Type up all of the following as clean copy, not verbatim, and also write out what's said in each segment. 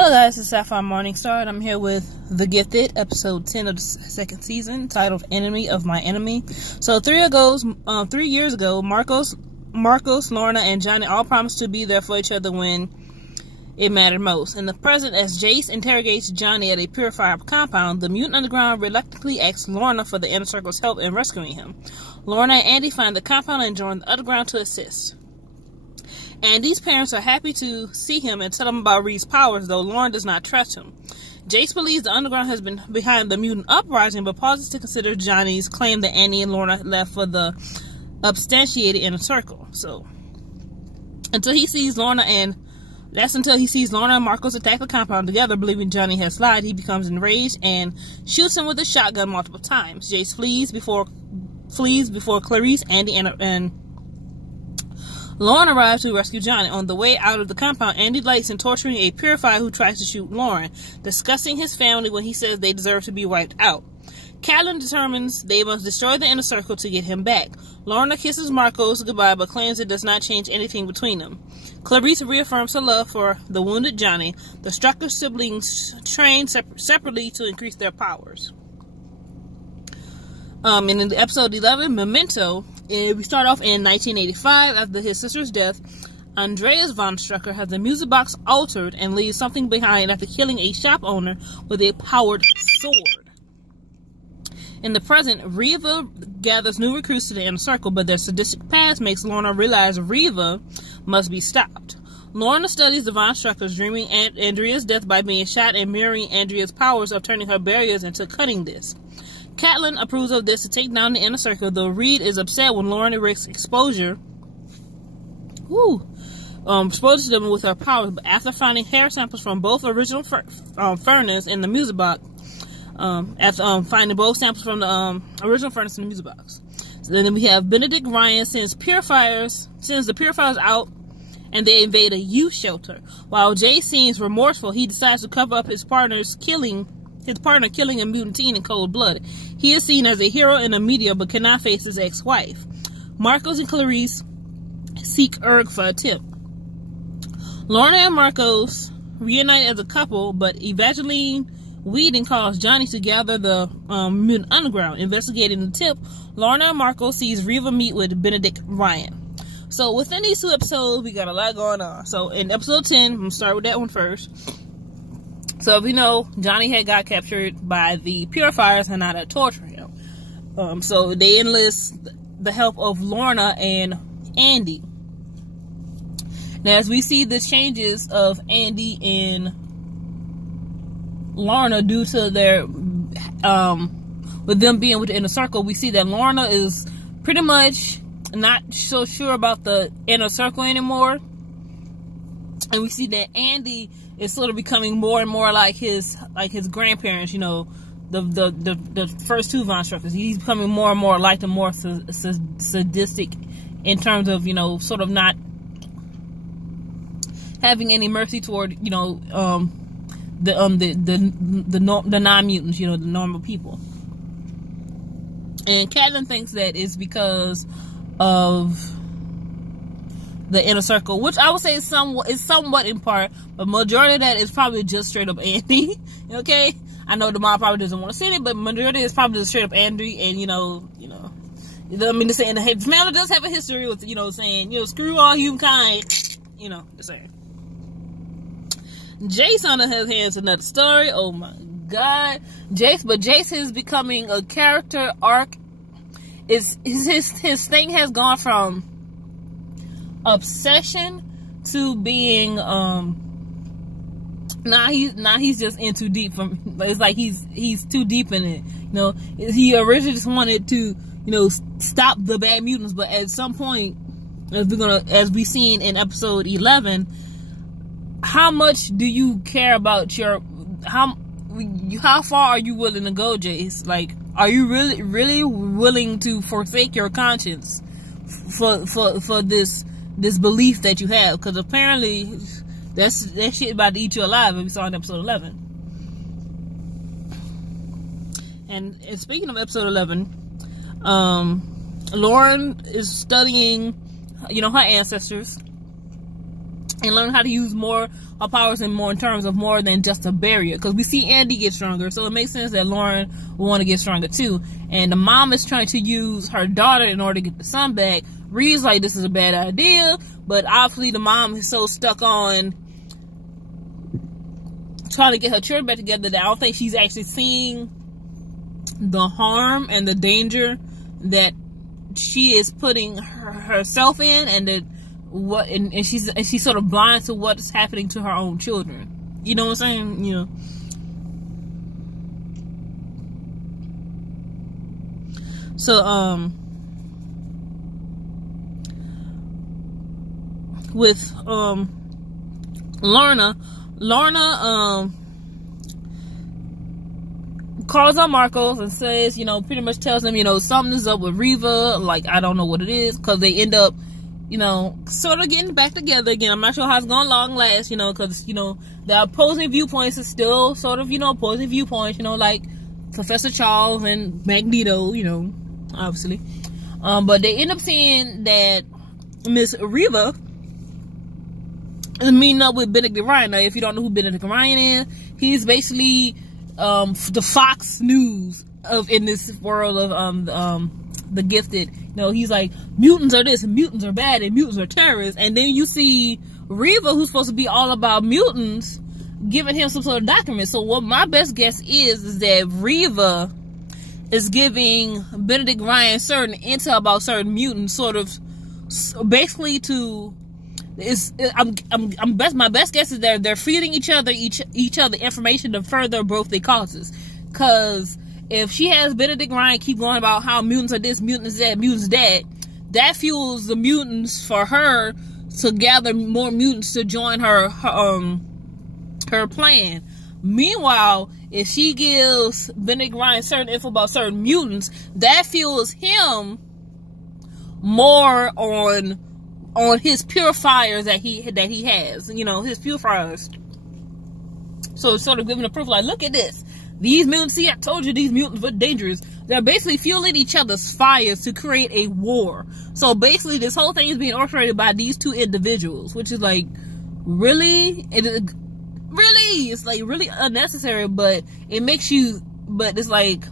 Hello guys, it's Sapphire Morningstar, and I'm here with The Gifted, episode 10 of the second season, titled Enemy of My Enemy. So 3 years ago, Marcos, Lorna, and Johnny all promised to be there for each other when it mattered most. In the present, as Jace interrogates Johnny at a Purifier compound, the Mutant Underground reluctantly asks Lorna for the Inner Circle's help in rescuing him. Lorna and Andy find the compound and join the Underground to assist. Andy's parents are happy to see him and tell him about Reed's powers, though Lauren does not trust him. Jace believes the Underground has been behind the mutant uprising, but pauses to consider Johnny's claim that Andy and Lorna left for the substantiated Inner Circle. So, until he sees Lorna and Marcos attack the compound together, believing Johnny has lied, he becomes enraged and shoots him with a shotgun multiple times. Jace flees before Clarice, Andy, and Lauren arrives to rescue Johnny. On the way out of the compound, Andy delights in torturing a purifier who tries to shoot Lauren, discussing his family when he says they deserve to be wiped out. Catelyn determines they must destroy the Inner Circle to get him back. Lorna kisses Marcos goodbye, but claims it does not change anything between them. Clarice reaffirms her love for the wounded Johnny. The Strucker siblings train separately to increase their powers. In episode 11, Memento, we start off in 1985 after his sister's death. Andreas von Strucker has the music box altered and leaves something behind after killing a shop owner with a powered sword. In the present, Reva gathers new recruits to the Inner Circle, but their sadistic past makes Lorna realize Reva must be stopped. Lorna studies the von Struckers, dreaming Andrea's death by being shot and mirroring Andrea's powers of turning her barriers into cutting discs. Catelyn approves of this to take down the Inner Circle, though Reed is upset when Lauren risks exposure them with her powers. But after finding hair samples from both original furnace in the music box, finding both samples from the original furnace in the music box. So then we have Benedict Ryan sends the Purifiers out, and they invade a youth shelter. While Jay seems remorseful, he decides to cover up his partner killing a mutant teen in cold blood. He is seen as a hero in the media, but cannot face his ex-wife. Marcos and Clarice seek Erg for a tip. Lorna and Marcos reunite as a couple, but Evangeline Whedon calls Johnny to gather the Mutant Underground. Investigating the tip, Lorna and Marcos sees Reva meet with Benedict Ryan. So within these 2 episodes, we got a lot going on. So in episode 10, I'm going to start with that one first. So if you know, Johnny had got captured by the Purifiers and now they're torturing him. So they enlist the help of Lorna and Andy. Now as we see the changes of Andy and Lorna due to their, with them being with the Inner Circle, we see that Lorna is pretty much not so sure about the Inner Circle anymore. And we see that Andy is sort of becoming more and more like his grandparents, you know, the first 2 von Struckers. He's becoming more and more like them, more sadistic in terms of, you know, sort of not having any mercy toward, you know, the non-mutants, you know, the normal people. And Catelyn thinks that it's because of the Inner Circle, which I would say is somewhat in part, but majority of that is probably just straight up Andy. Okay, I know the mom probably doesn't want to see it, but majority is probably just straight up Andy. And you know, I mean, saying the family does have a history with, you know, saying, you know, screw all humankind, you know, just saying. Jace on the other hand is another story. Oh my God, Jace is becoming a character arc. His thing has gone from obsession to being now he's just in too deep. It's like he's too deep in it. You know, he originally just wanted to, you know, stop the bad mutants, but at some point, as we seen in episode 11, how much do you care about how far are you willing to go, Jace? Like, are you really willing to forsake your conscience for this belief that you have? Because apparently that shit about to eat you alive, as we saw in episode 11. And speaking of episode 11, Lauren is studying, you know, her ancestors. and learn how to use more her powers in terms of more than just a barrier. Because we see Andy get stronger, so it makes sense that Lauren will want to get stronger too. And the mom is trying to use her daughter in order to get the son back. Reed's like, this is a bad idea, but obviously the mom is so stuck on trying to get her children back together that I don't think she's actually seeing the harm and the danger that she is putting herself in, and that and she's sort of blind to what's happening to her own children. You know what I'm saying? You know. So with Lorna calls on Marcos and says, you know, pretty much tells him, you know, something's up with Reva, like, I don't know what it is, because they end up, you know, sort of getting back together again. I'm not sure how it's gonna long last, you know, because, you know, the opposing viewpoints is still sort of, you know, opposing viewpoints, you know, like Professor Charles and Magneto, you know, obviously. But they end up seeing that Miss Reva is meeting up with Benedict Ryan. Now, if you don't know who Benedict Ryan is, he's basically the Fox News in this world of the Gifted. You know, he's like, mutants are this and mutants are bad and mutants are terrorists. And then you see Reva, who's supposed to be all about mutants, giving him some sort of document. So what my best guess is that Reva is giving Benedict Ryan certain intel about certain mutants, sort of basically to my best guess is they're feeding each other information to further both their causes. Cause if she has Benedict Ryan keep going about how mutants are this, mutants that, mutants that fuels the mutants for her to gather more mutants to join her plan. Meanwhile, if she gives Benedict Ryan certain info about certain mutants, that fuels him more on his purifiers that he has, you know, his purifiers. So it's sort of giving a proof, like, look at this. These mutants, see, I told you these mutants were dangerous. They're basically fueling each other's fires to create a war. So basically, this whole thing is being orchestrated by these two individuals, which is like, really? It's like really unnecessary, but it makes you, but it's like,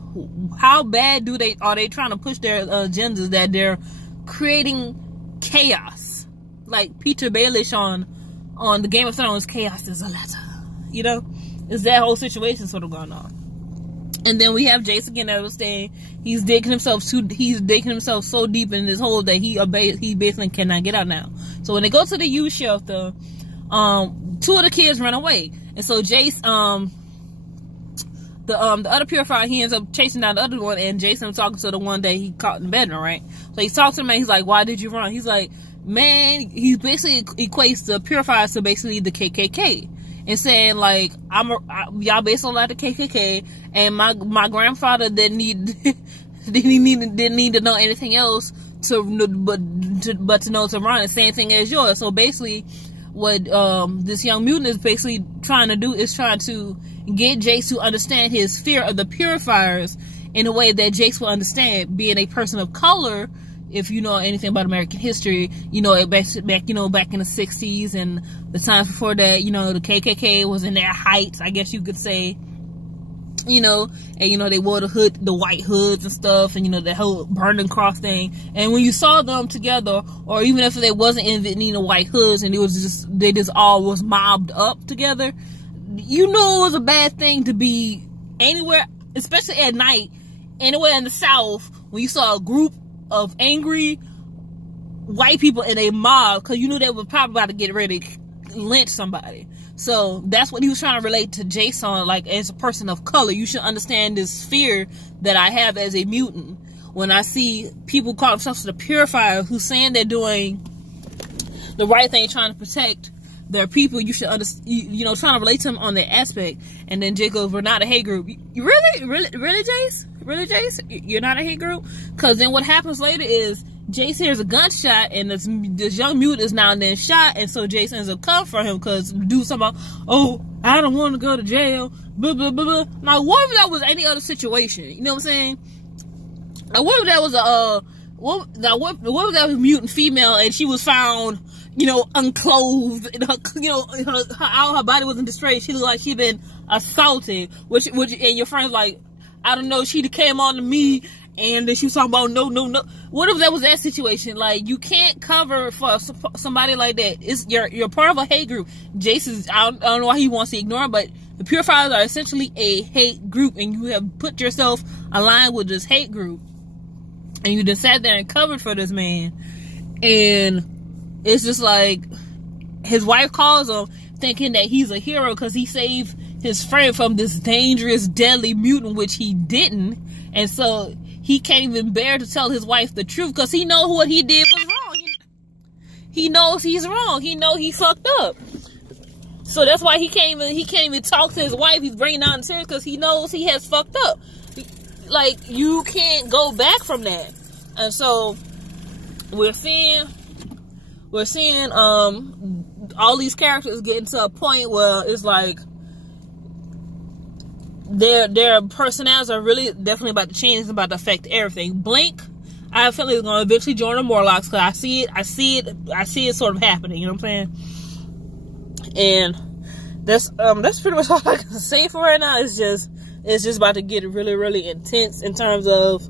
how bad are they trying to push their agendas that they're creating chaos? Like Peter Baelish on the Game of Thrones, chaos is a letter. You know? It's that whole situation sort of going on. And then we have Jace again that was saying he's digging himself so deep in this hole that he basically cannot get out now. So when they go to the youth shelter, two of the kids run away. And so Jace, the other purifier, he ends up chasing down the other one, and Jason talking to the one that he caught in the bedroom, right? So he's talking to him and he's like, why did you run? He's like, man, he basically equates the purifiers to basically the KKK. And saying, like, y'all basically like the KKK, and my grandfather didn't need to know anything else but to know to run the same thing as yours. So basically, what this young mutant is basically trying to do is trying to get Jace to understand his fear of the purifiers in a way that Jace will understand, being a person of color. If you know anything about American history, you know, back in the 60s and the times before that, you know, the KKK was in their heights, I guess you could say, you know, and, you know, they wore the white hoods and stuff, and, you know, the whole burning cross thing. And when you saw them together, or even if they wasn't in the white hoods and they just all was mobbed up together, you know, it was a bad thing to be anywhere, especially at night, anywhere in the South, when you saw a group of angry white people in a mob, because you knew they were probably about to get ready to lynch somebody. So that's what he was trying to relate to Jason, like, as a person of color. You should understand this fear that I have as a mutant when I see people call themselves the Purifiers, who's saying they're doing the right thing, trying to protect their people. You should understand, you know, trying to relate to them on that aspect. And then Jay goes, we're not a hate group. Really, Jace? Really, Jace? You're not a hate group? Because then what happens later is Jace hears a gunshot, and this young mutant is now and then shot, and so Jace ends up coming for him because the dude's talking about, oh, I don't want to go to jail, blah, blah, blah, blah. Now, what if that was any other situation? You know what I'm saying? What if that was what if that was a mutant female and she was found you know, unclothed, and her, you know, her body was in disarray. She looked like she'd been assaulted. Which, and your friend's like, I don't know, she came on to me, and then she was talking about no. What if that was that situation? Like, you can't cover for somebody like that. You're part of a hate group. Jason's, I don't know why he wants to ignore it, but the Purifiers are essentially a hate group, and you have put yourself aligned with this hate group, and you just sat there and covered for this man, and it's just like, his wife calls him thinking that he's a hero because he saved his friend from this dangerous, deadly mutant, which he didn't. And so he can't even bear to tell his wife the truth because he knows what he did was wrong. He knows he's wrong. He knows he fucked up. So that's why he can't even talk to his wife. He's bringing down tears because he knows he has fucked up. Like, you can't go back from that. And so we're seeing all these characters getting to a point where it's like their personalities are really definitely about to change. It's about to affect everything. Blink, I have a feeling, is going to eventually join the Morlocks because I see it sort of happening. You know what I'm saying? And that's pretty much all I can say for right now. It's just about to get really, really intense in terms of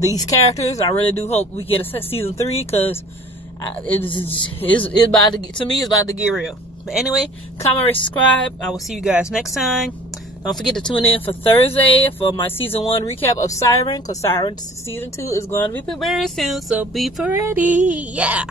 these characters. I really do hope we get a season 3 because it's about to get, to me, it's about to get real. But anyway, comment, rate, subscribe. I will see you guys next time. Don't forget to tune in for Thursday for my season 1 recap of Siren, because Siren season 2 is going to be very soon, so be ready. Yeah.